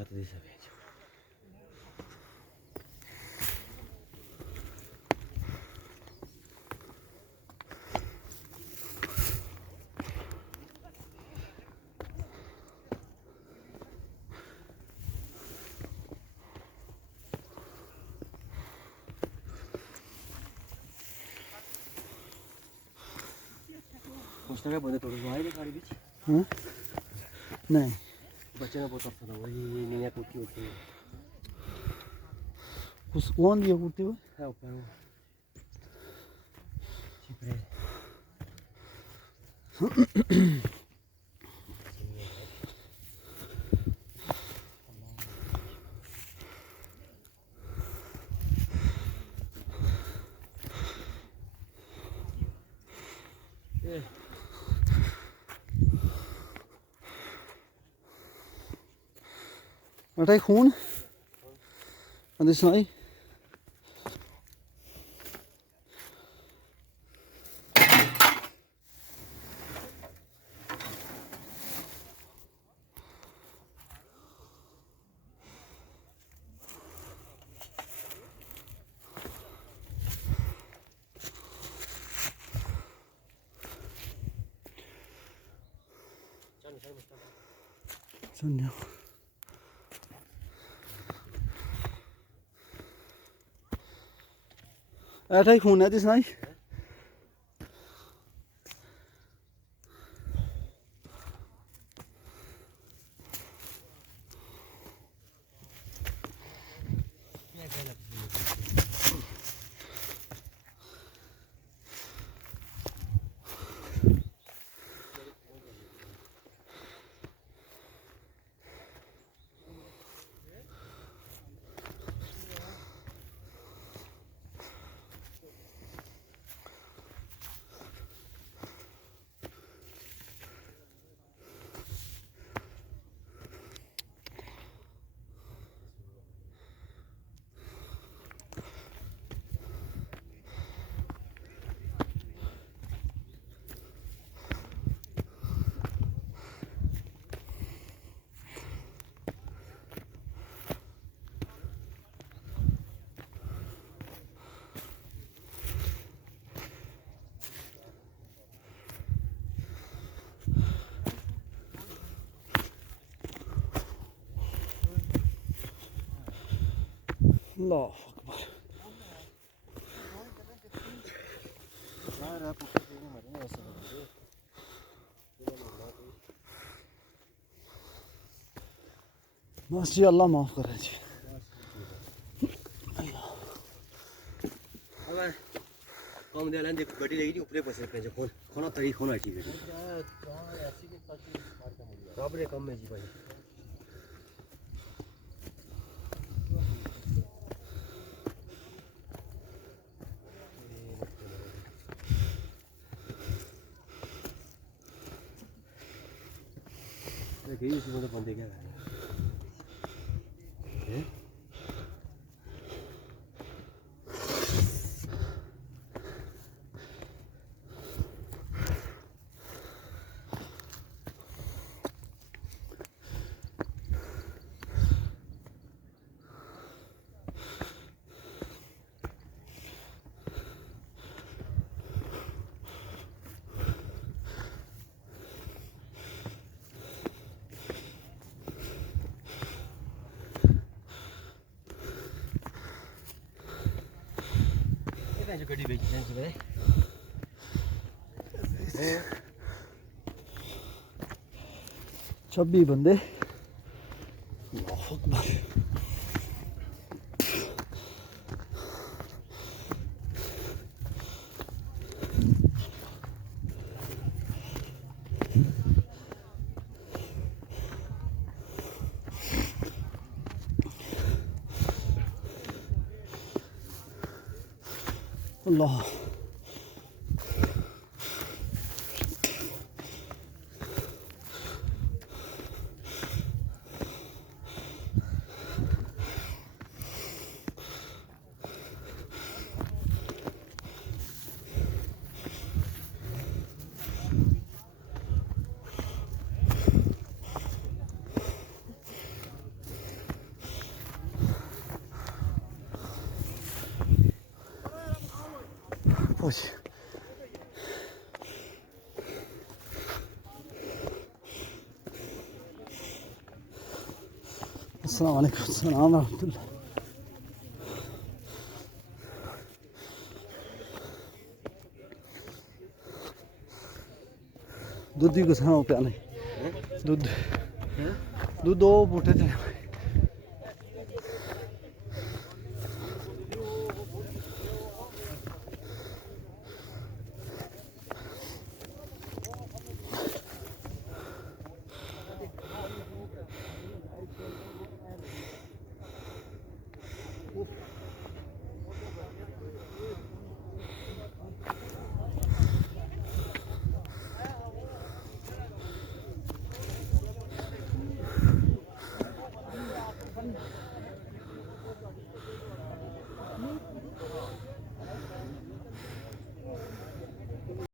छत दी सवे कुछ बंदे थोड़े आए थे गाड़ी बीच नहीं बच्चे का बहुत अफसर वही नहीं है कुर्ती होती है कुछ कौन दिया कुर्ती वो है ऊपर वो छिपरे अटे खून अंदर सुनाई सुन ऐठा ही खून है ती सुनाई अल्लाह अकबर बस जी अल्लाह माफ़ करे जी कम दे लें देखो गड्डी लगी थी ऊपरे पसे पे जो खाना तरी खाना चाहिए गड्डी रब ने कम में जी भाई देखिए इसी में तो बंदे क्या हैं जो गड्डी बेच दें सुबह 26 बंदे अल्लाह अकबर अल्लाह ਪੁੱਛ अस्सलाम वालेकुम सलाम रहमतुल्लाह दुद्ध ही कुछ पिया नहीं दुद्ध दुद्ध दो बूटे थे